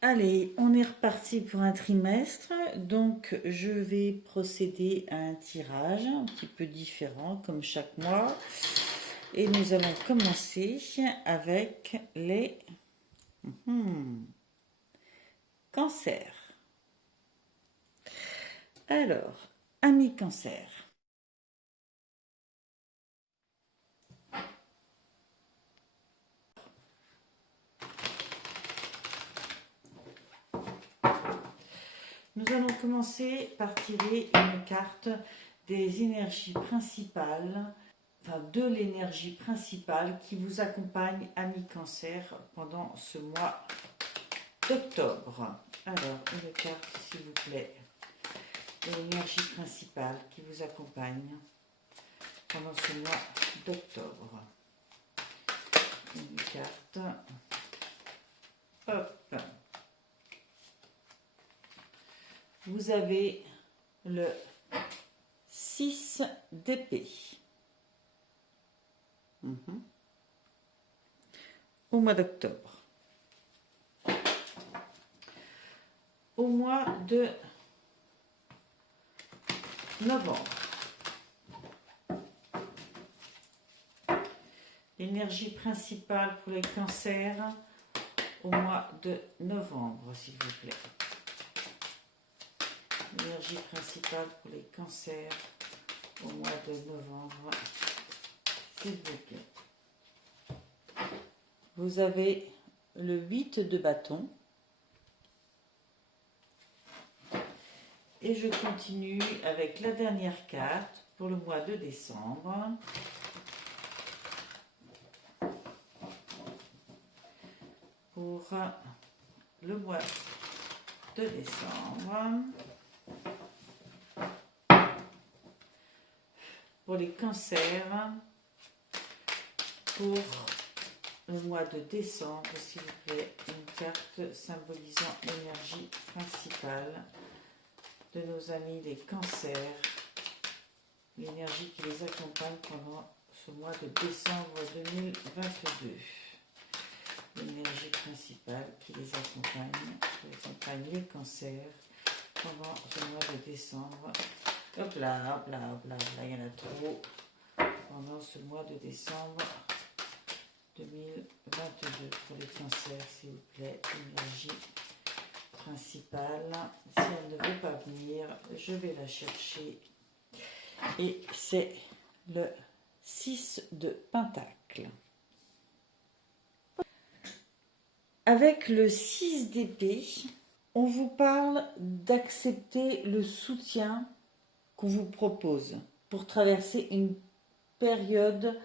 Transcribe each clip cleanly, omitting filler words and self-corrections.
Allez, on est reparti pour un trimestre. Donc, je vais procéder à un tirage un petit peu différent comme chaque mois. Et nous allons commencer avec les cancers. Alors, amis cancer. Nous allons commencer par tirer une carte des énergies principales, enfin de l'énergie principale qui vous accompagne, amis cancer, pendant ce mois d'octobre. Alors, une carte, s'il vous plaît, de l'énergie principale qui vous accompagne pendant ce mois d'octobre. Une carte. Hop. Vous avez le 6 d'épée. Au mois d'octobre. Au mois de novembre. L'énergie principale pour les cancers au mois de novembre, s'il vous plaît. L'énergie principale pour les cancers au mois de novembre, s'il vous plaît. Vous avez le 8 de bâton. Et je continue avec la dernière carte pour le mois de décembre. Pour le mois de décembre. Pour les cancers, pour le mois de décembre, s'il vous plaît, une carte symbolisant l'énergie principale de nos amis les cancers, l'énergie qui les accompagne pendant ce mois de décembre 2022. L'énergie principale qui les accompagne les cancers pendant ce mois de décembre. Hop là, hop là, hop là, là, il y en a trop. Pendant ce mois de décembre 2022 pour les cancers, s'il vous plaît, énergie principale. Si elle ne veut pas venir, je vais la chercher. Et c'est le 6 de Pentacle. Avec le 6 d'épée, on vous parle d'accepter le soutien qu'on vous propose pour traverser une période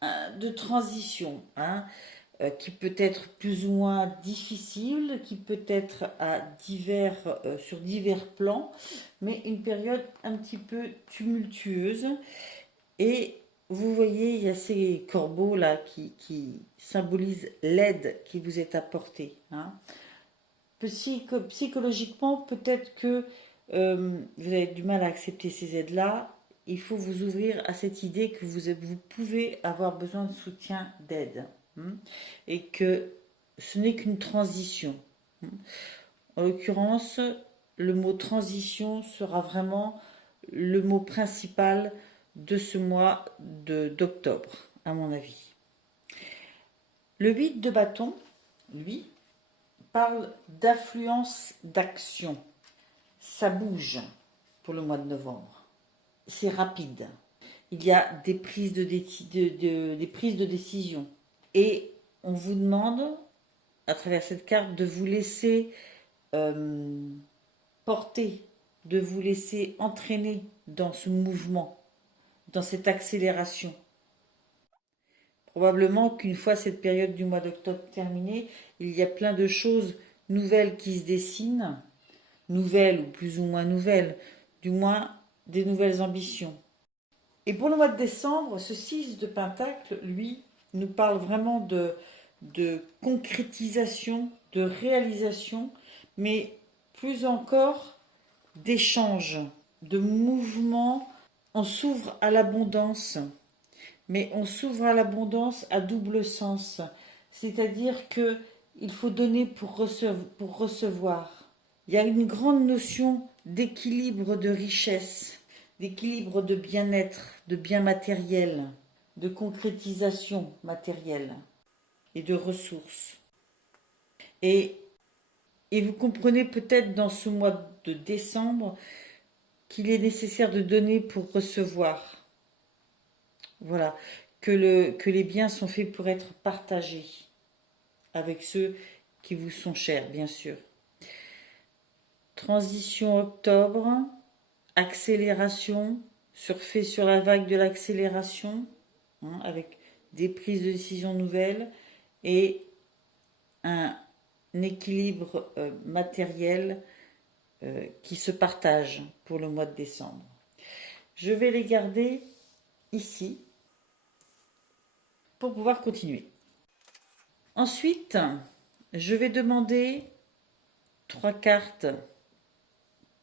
de transition, qui peut être plus ou moins difficile, qui peut être sur divers plans, mais une période un petit peu tumultueuse. Et vous voyez, il y a ces corbeaux là qui symbolisent l'aide qui vous est apportée. Psychologiquement, peut-être que vous avez du mal à accepter ces aides-là. Il faut vous ouvrir à cette idée que vous pouvez avoir besoin de soutien, d'aide. Et que ce n'est qu'une transition. En l'occurrence, le mot transition sera vraiment le mot principal de ce mois d'octobre, à mon avis. Le 8 de bâton, lui, parle d'affluence d'action. Ça bouge pour le mois de novembre. C'est rapide. Il y a des prises des prises de décision. Et on vous demande, à travers cette carte, de vous laisser porter, de vous laisser entraîner dans ce mouvement, dans cette accélération. Probablement qu'une fois cette période du mois d'octobre terminée, il y a plein de choses nouvelles qui se dessinent, nouvelles ou plus ou moins nouvelles, du moins des nouvelles ambitions. Et pour le mois de décembre, ce 6 de Pentacle, lui, nous parle vraiment de concrétisation, de réalisation, mais plus encore d'échange, de mouvement. On s'ouvre à l'abondance, mais on s'ouvre à l'abondance à double sens. C'est-à-dire que il faut donner pour recevoir. Il y a une grande notion d'équilibre de richesse, d'équilibre de bien-être, de bien matériel, de concrétisation matérielle et de ressources. Et vous comprenez peut-être dans ce mois de décembre qu'il est nécessaire de donner pour recevoir. Voilà, que les biens sont faits pour être partagés avec ceux qui vous sont chers, bien sûr. Transition octobre, accélération, surfer sur la vague de l'accélération, avec des prises de décision nouvelles et un équilibre matériel qui se partage pour le mois de décembre. Je vais les garder ici pour pouvoir continuer. Ensuite, je vais demander 3 cartes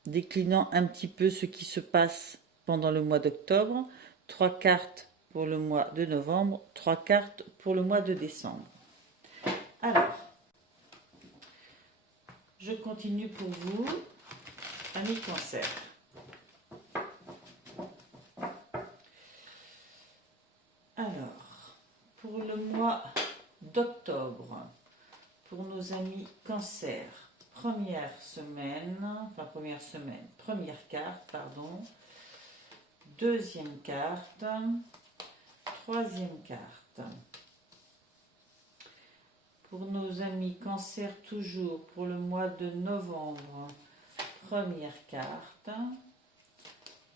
déclinant un petit peu ce qui se passe pendant le mois d'octobre, 3 cartes pour le mois de novembre, 3 cartes pour le mois de décembre. Alors, je continue pour vous, amis Cancer. Alors, pour le mois d'octobre, pour nos amis Cancer, première carte, deuxième carte, troisième carte. Pour nos amis Cancer, toujours pour le mois de novembre, première carte,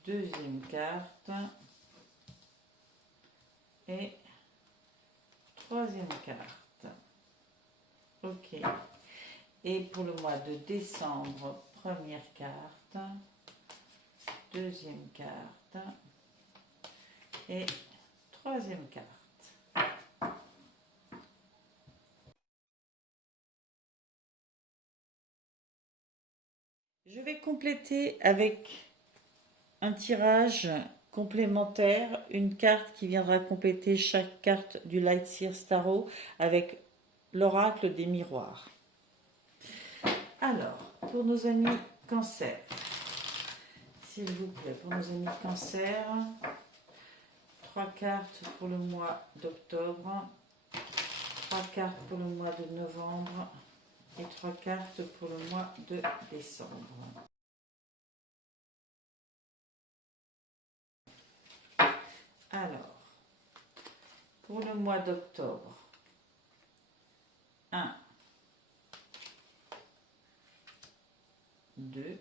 deuxième carte et troisième carte. Ok. Et pour le mois de décembre, première carte, deuxième carte et troisième carte. Je vais compléter avec un tirage complémentaire, une carte qui viendra compléter chaque carte du Light Seers Tarot avec l'oracle des miroirs. Alors, pour nos amis Cancer, s'il vous plaît, pour nos amis Cancer, 3 cartes pour le mois d'octobre, 3 cartes pour le mois de novembre et 3 cartes pour le mois de décembre. Alors, pour le mois d'octobre, 1, 2,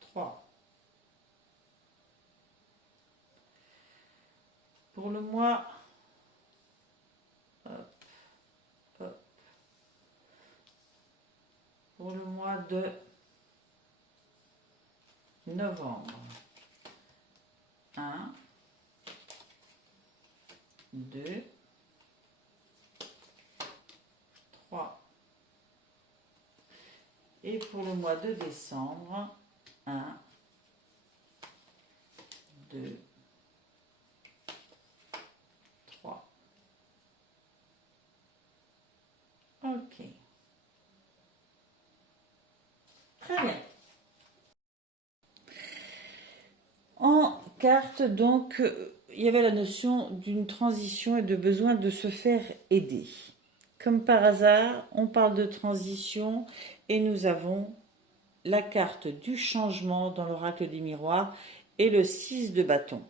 3. Pour le mois, pour le mois de novembre, 1, 2, 3. Et pour le mois de décembre, 1, 2, 3. Ok. Très bien. En carte, donc, il y avait la notion d'une transition et de besoin de se faire aider. Comme par hasard, on parle de transition et nous avons la carte du changement dans l'oracle des miroirs et le 6 de bâton.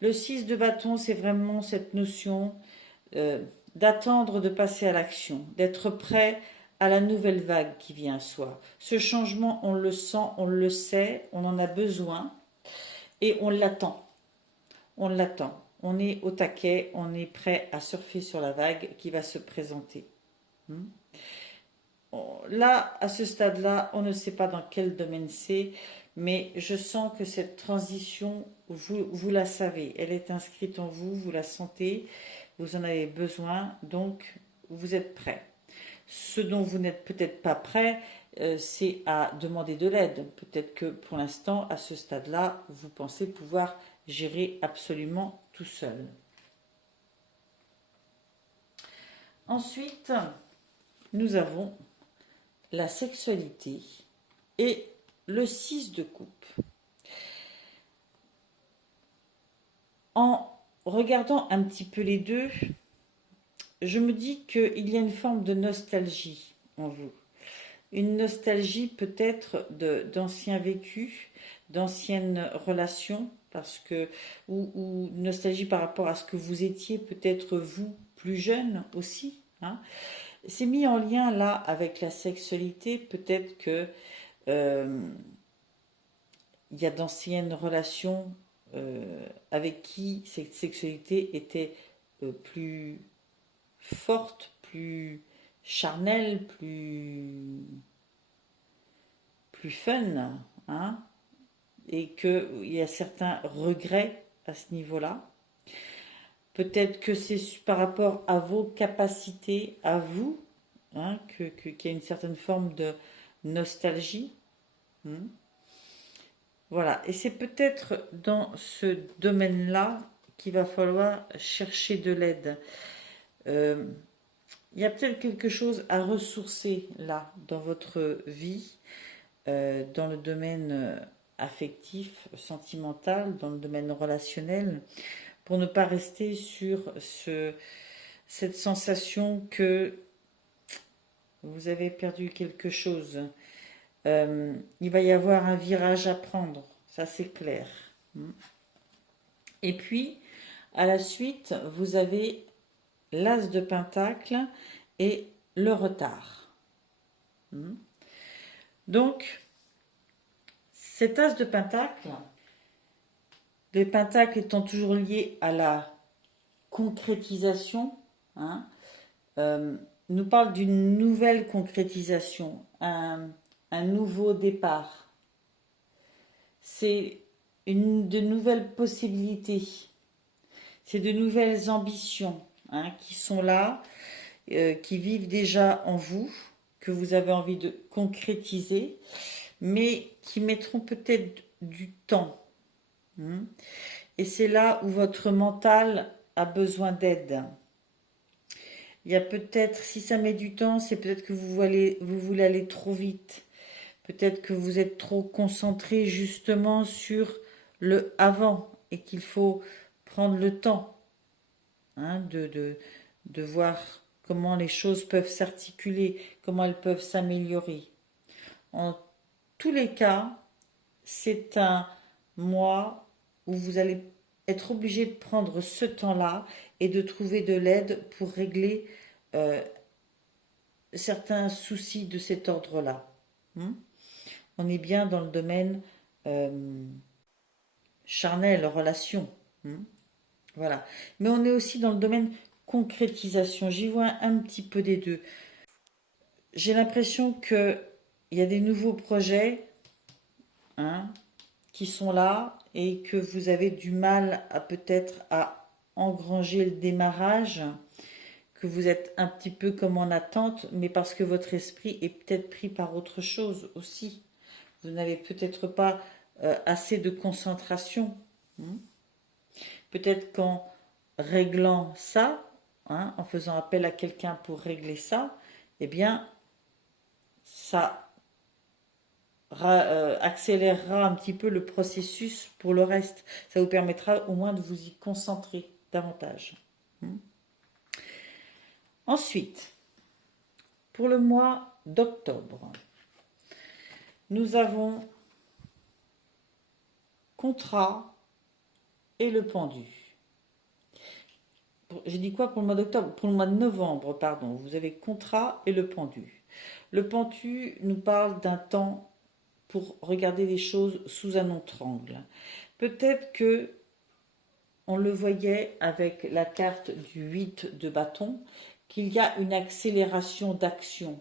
Le 6 de bâton, c'est vraiment cette notion d'attendre de passer à l'action, d'être prêt à la nouvelle vague qui vient à soi. Ce changement, on le sent, on le sait, on en a besoin et on l'attend. On l'attend. On est au taquet, on est prêt à surfer sur la vague qui va se présenter. Là, à ce stade-là, on ne sait pas dans quel domaine c'est, mais je sens que cette transition, vous la savez, elle est inscrite en vous, vous la sentez, vous en avez besoin, donc vous êtes prêt. Ce dont vous n'êtes peut-être pas prêt, c'est à demander de l'aide. Peut-être que pour l'instant, à ce stade-là, vous pensez pouvoir gérer absolument tout seul. Ensuite, nous avons la sexualité et le 6 de coupe. En regardant un petit peu les deux, je me dis qu'il y a une forme de nostalgie en vous. Une nostalgie peut-être d'anciens vécus, d'anciennes relations, parce que, ou nostalgie par rapport à ce que vous étiez peut-être vous plus jeune aussi. Hein. C'est mis en lien là avec la sexualité, peut-être que il y a d'anciennes relations avec qui cette sexualité était plus forte, plus charnelle, plus fun, hein, et qu'il y a certains regrets à ce niveau-là. Peut-être que c'est par rapport à vos capacités, à vous, hein, qu'il y a une certaine forme de nostalgie. Hein. Voilà, et c'est peut-être dans ce domaine-là qu'il va falloir chercher de l'aide. Il y a peut-être quelque chose à ressourcer là dans votre vie, dans le domaine affectif, sentimental, dans le domaine relationnel, pour ne pas rester sur cette sensation que vous avez perdu quelque chose. Il va y avoir un virage à prendre, ça c'est clair. Et puis, à la suite, vous avez l'as de pentacle et le retard. Donc, cet as de pentacle, les pentacles étant toujours liés à la concrétisation, hein, nous parle d'une nouvelle concrétisation, un nouveau départ. C'est de nouvelles possibilités, c'est de nouvelles ambitions, hein, qui sont là, qui vivent déjà en vous, que vous avez envie de concrétiser, mais qui mettront peut-être du temps. Hein. Et c'est là où votre mental a besoin d'aide. Il y a peut-être, si ça met du temps, c'est peut-être que vous voulez aller trop vite. Peut-être que vous êtes trop concentré justement sur le avant et qu'il faut prendre le temps, hein, de voir comment les choses peuvent s'articuler, comment elles peuvent s'améliorer. En tous les cas, c'est un mois où vous allez être obligé de prendre ce temps-là et de trouver de l'aide pour régler certains soucis de cet ordre-là. On est bien dans le domaine charnel, relation. Voilà. Mais on est aussi dans le domaine concrétisation. J'y vois un petit peu des deux. J'ai l'impression qu'il y a des nouveaux projets, hein, qui sont là et que vous avez du mal à peut-être à engranger le démarrage, que vous êtes un petit peu comme en attente, mais parce que votre esprit est peut-être pris par autre chose aussi. Vous n'avez peut-être pas assez de concentration. Peut-être qu'en réglant ça, hein, en faisant appel à quelqu'un pour régler ça, eh bien, ça accélérera un petit peu le processus pour le reste. Ça vous permettra au moins de vous y concentrer davantage. Ensuite, pour le mois d'octobre, nous avons contrat et le pendu. J'ai dit quoi pour le mois d'octobre? Pour le mois de novembre, pardon. Vous avez contrat et le pendu. Le pendu nous parle d'un temps pour regarder les choses sous un autre angle. Peut-être que on le voyait avec la carte du 8 de bâton, qu'il y a une accélération d'action,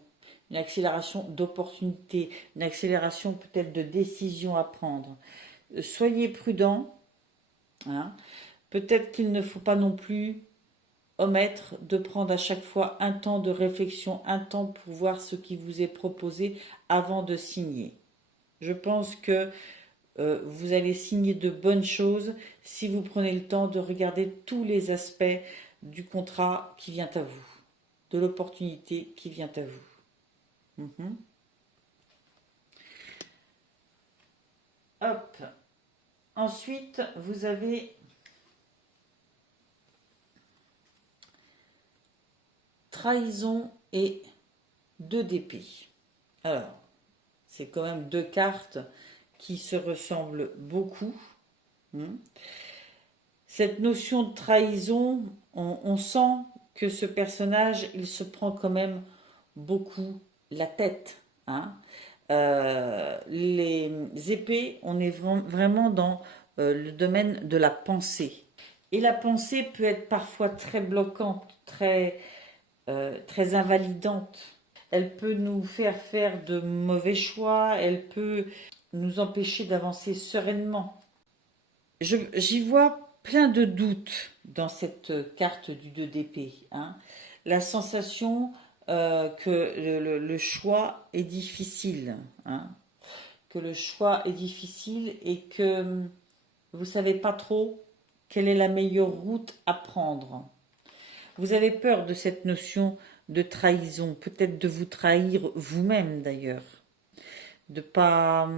une accélération d'opportunités, une accélération peut-être de décisions à prendre. Soyez prudents. Hein. Peut-être qu'il ne faut pas non plus omettre de prendre à chaque fois un temps de réflexion, un temps pour voir ce qui vous est proposé avant de signer. Je pense que vous allez signer de bonnes choses si vous prenez le temps de regarder tous les aspects du contrat qui vient à vous. de l'opportunité qui vient à vous. Hop. Ensuite, vous avez trahison et 2 d'épée. Alors, c'est quand même 2 cartes qui se ressemblent beaucoup. Cette notion de trahison, on sent que ce personnage, il se prend quand même beaucoup la tête. Les épées, on est vraiment dans le domaine de la pensée. Et la pensée peut être parfois très bloquante, très invalidante. Elle peut nous faire de mauvais choix, elle peut nous empêcher d'avancer sereinement. J'y vois plein de doutes dans cette carte du 2 d'épée. La sensation que le choix est difficile. Que le choix est difficile et que vous ne savez pas trop quelle est la meilleure route à prendre. Vous avez peur de cette notion de trahison, peut-être de vous trahir vous-même d'ailleurs, de pas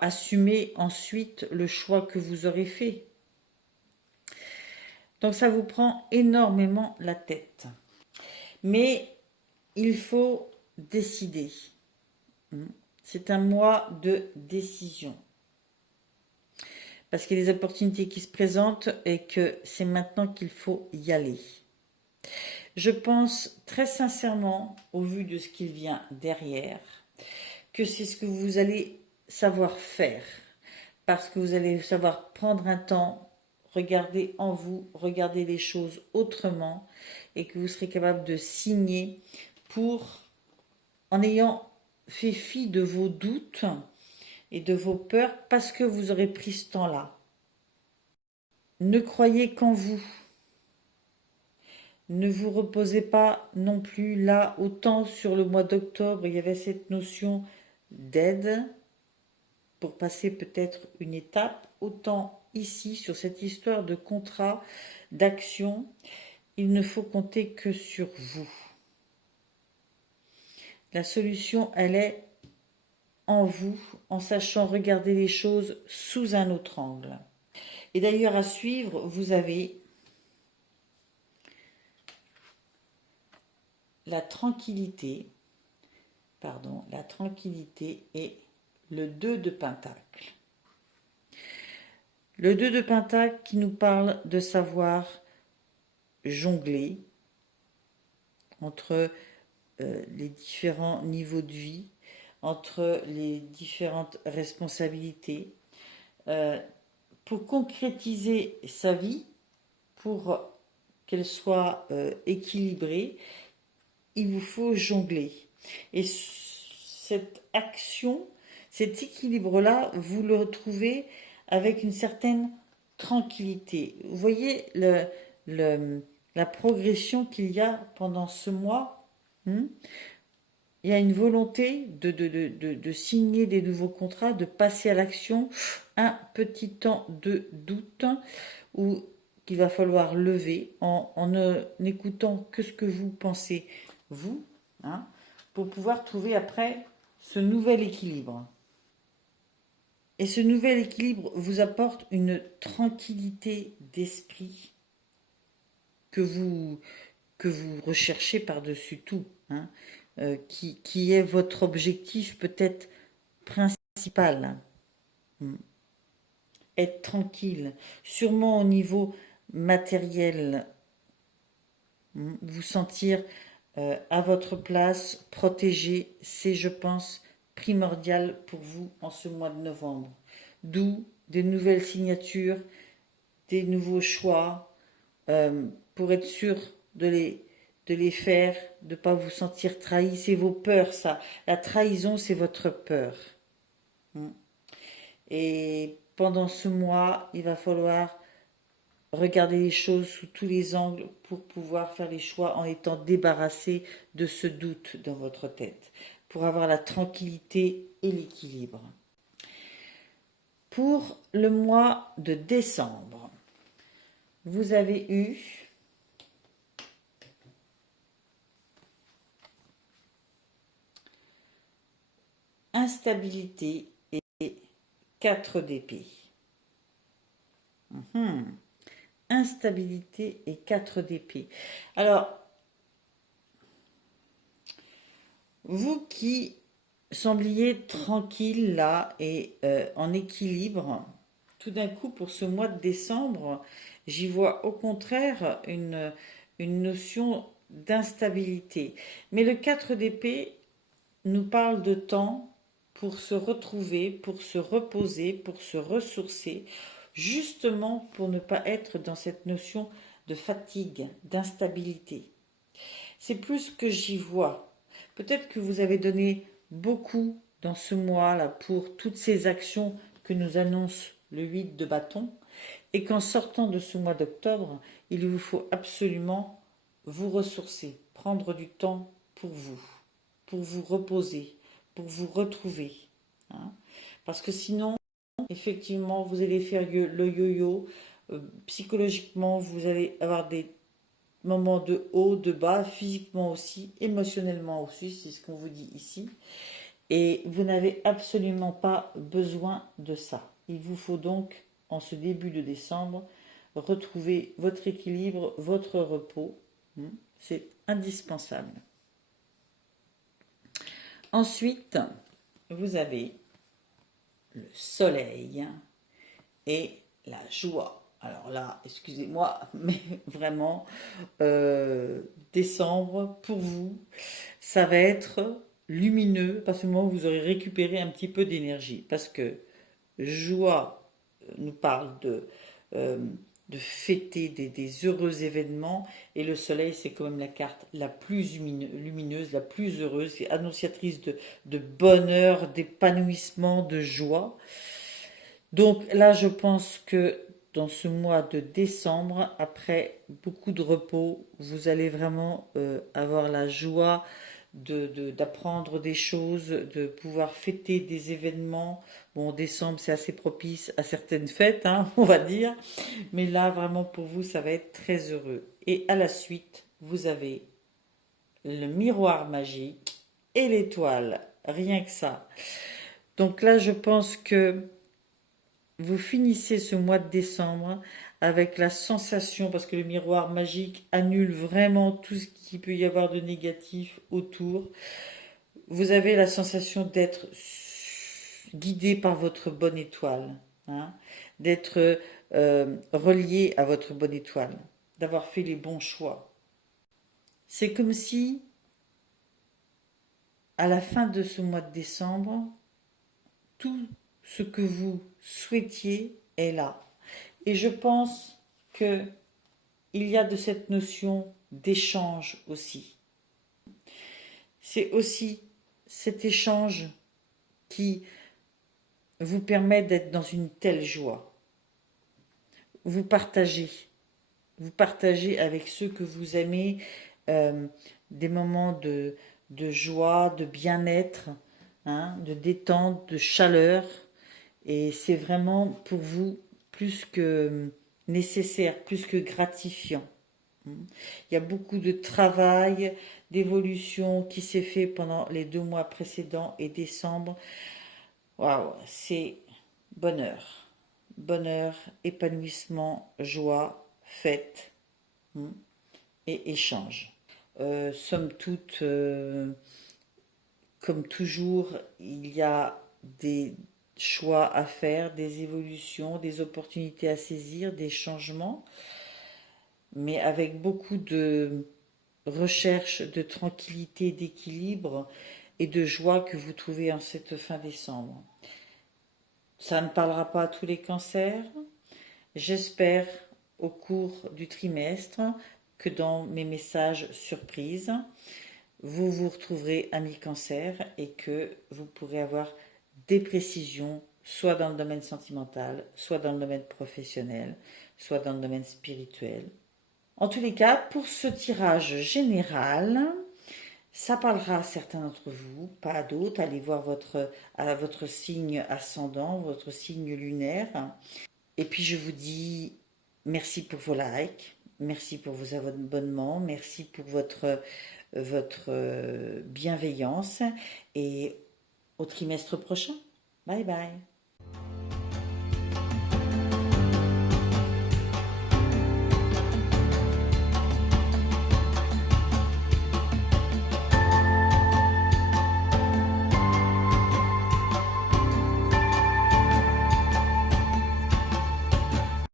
assumer ensuite le choix que vous aurez fait. Donc ça vous prend énormément la tête. Mais il faut décider. C'est un mois de décision. Parce qu'il y a des opportunités qui se présentent et que c'est maintenant qu'il faut y aller. Je pense très sincèrement, au vu de ce qu'il vient derrière, que c'est ce que vous allez savoir faire. Parce que vous allez savoir prendre un temps, regarder en vous, regarder les choses autrement et que vous serez capable de signer en ayant fait fi de vos doutes et de vos peurs parce que vous aurez pris ce temps-là. Ne croyez qu'en vous. Ne vous reposez pas non plus là. Autant sur le mois d'octobre, il y avait cette notion d'aide pour passer peut-être une étape. Autant ici, sur cette histoire de contrat, d'action, il ne faut compter que sur vous. La solution, elle est en vous, en sachant regarder les choses sous un autre angle. Et d'ailleurs, à suivre, vous avez la tranquillité et le 2 de Pentacle. Le 2 de Pentacle qui nous parle de savoir jongler entre les différents niveaux de vie, entre les différentes responsabilités, pour concrétiser sa vie, pour qu'elle soit équilibrée, il vous faut jongler. Et cette action, cet équilibre-là, vous le retrouvez avec une certaine tranquillité. Vous voyez la progression qu'il y a pendant ce mois. Il y a une volonté de signer des nouveaux contrats, de passer à l'action, un petit temps de doute où qu'il va falloir lever en n'écoutant que ce que vous pensez, vous, pour pouvoir trouver après ce nouvel équilibre. Et ce nouvel équilibre vous apporte une tranquillité d'esprit que vous recherchez par-dessus tout, qui est votre objectif peut-être principal. Être tranquille, sûrement au niveau matériel, vous sentir à votre place, protégé, c'est, je pense, primordial pour vous en ce mois de novembre. D'où des nouvelles signatures, des nouveaux choix, pour être sûr de les faire, de ne pas vous sentir trahi. C'est vos peurs, ça. La trahison, c'est votre peur. Et pendant ce mois, il va falloir regarder les choses sous tous les angles pour pouvoir faire les choix en étant débarrassé de ce doute dans votre tête, pour avoir la tranquillité et l'équilibre. Pour le mois de décembre, vous avez eu instabilité et 4 d'épée. Instabilité et 4 d'épée. Alors, vous qui sembliez tranquille là et en équilibre, tout d'un coup pour ce mois de décembre, j'y vois au contraire une notion d'instabilité. Mais le 4 d'épée nous parle de temps pour se retrouver, pour se reposer, pour se ressourcer, justement pour ne pas être dans cette notion de fatigue, d'instabilité. C'est plus ce que j'y vois. Peut-être que vous avez donné beaucoup dans ce mois-là pour toutes ces actions que nous annonce le 8 de bâton et qu'en sortant de ce mois d'octobre, il vous faut absolument vous ressourcer, prendre du temps pour vous reposer, pour vous retrouver. Hein. Parce que sinon, effectivement, vous allez faire le yo-yo. Psychologiquement, vous allez avoir des moments de haut, de bas, physiquement aussi, émotionnellement aussi, c'est ce qu'on vous dit ici. Et vous n'avez absolument pas besoin de ça. Il vous faut donc, en ce début de décembre, retrouver votre équilibre, votre repos. C'est indispensable. Ensuite, vous avez le soleil et la joie. Alors là, excusez-moi, mais vraiment, décembre, pour vous, ça va être lumineux, parce que vous aurez récupéré un petit peu d'énergie. Parce que joie nous parle euh, de fêter des heureux événements, et le soleil, c'est quand même la carte la plus lumineuse, la plus heureuse, c'est annonciatrice de bonheur, d'épanouissement, de joie. Donc là, je pense que dans ce mois de décembre, après beaucoup de repos, vous allez vraiment avoir la joie d'apprendre des choses, de pouvoir fêter des événements. Bon, décembre, c'est assez propice à certaines fêtes, hein, on va dire. Mais là, vraiment, pour vous, ça va être très heureux. Et à la suite, vous avez le miroir magique et l'étoile. Rien que ça. Donc là, je pense que vous finissez ce mois de décembre avec la sensation, parce que le miroir magique annule vraiment tout ce qu'il peut y avoir de négatif autour. Vous avez la sensation d'être guidé par votre bonne étoile, hein, d'être relié à votre bonne étoile, d'avoir fait les bons choix. C'est comme si, à la fin de ce mois de décembre, tout ce que vous souhaitiez est là. Et je pense que il y a de cette notion d'échange aussi. C'est aussi cet échange qui vous permet d'être dans une telle joie. Vous partagez avec ceux que vous aimez des moments de joie, de bien-être, hein, de détente, de chaleur. Et c'est vraiment pour vous plus que nécessaire, plus que gratifiant. Il y a beaucoup de travail, d'évolution qui s'est fait pendant les 2 mois précédents et décembre. Waouh, c'est bonheur. Bonheur, épanouissement, joie, fête et échange. Somme toute, comme toujours, il y a des choix à faire, des évolutions, des opportunités à saisir, des changements, mais avec beaucoup de recherche de tranquillité, d'équilibre et de joie que vous trouvez en cette fin décembre. Ça ne parlera pas à tous les cancers. J'espère au cours du trimestre que dans mes messages surprises, vous vous retrouverez amis cancer et que vous pourrez avoir des précisions, soit dans le domaine sentimental, soit dans le domaine professionnel, soit dans le domaine spirituel. En tous les cas, pour ce tirage général, ça parlera à certains d'entre vous, pas à d'autres. Allez voir votre signe ascendant, votre signe lunaire. Et puis je vous dis merci pour vos likes, merci pour vos abonnements, merci pour votre bienveillance. Et au trimestre prochain. Bye bye.